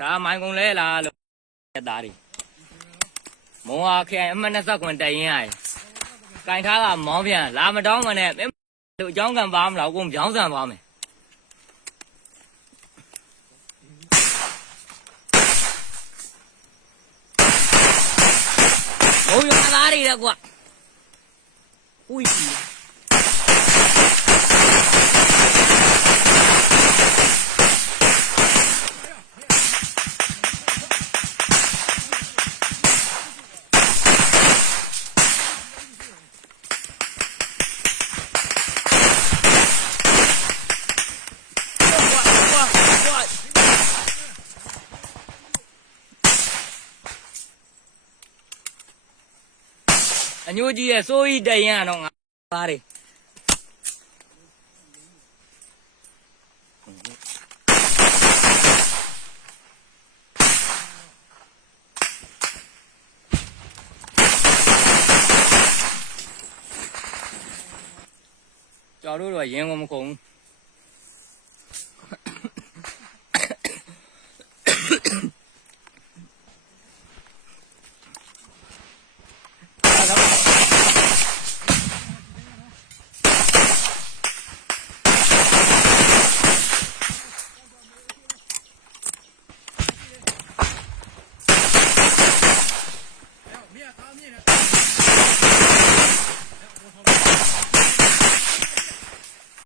ဒါမိုင်းကုန်လဲလားလို့သားတွေမောဟာခရိုင်အမှတ်29တိုင်ရင်ရတယ်ကင်ထားကမောင်းပြန်လာမတောင်းမနဲ့တို့အကြောင်းကံပါမလားအကုန်ပြောင်းဆန်သွားမယ်ဘုံရသားတွေတဲ့ကွာอุ้ยအညိုကြီးရဲ့စိုးကြီးတရင်ကတော့ငါသားတွေကျော်တို့တော့ရင်ကုန်မကုန်ဘူး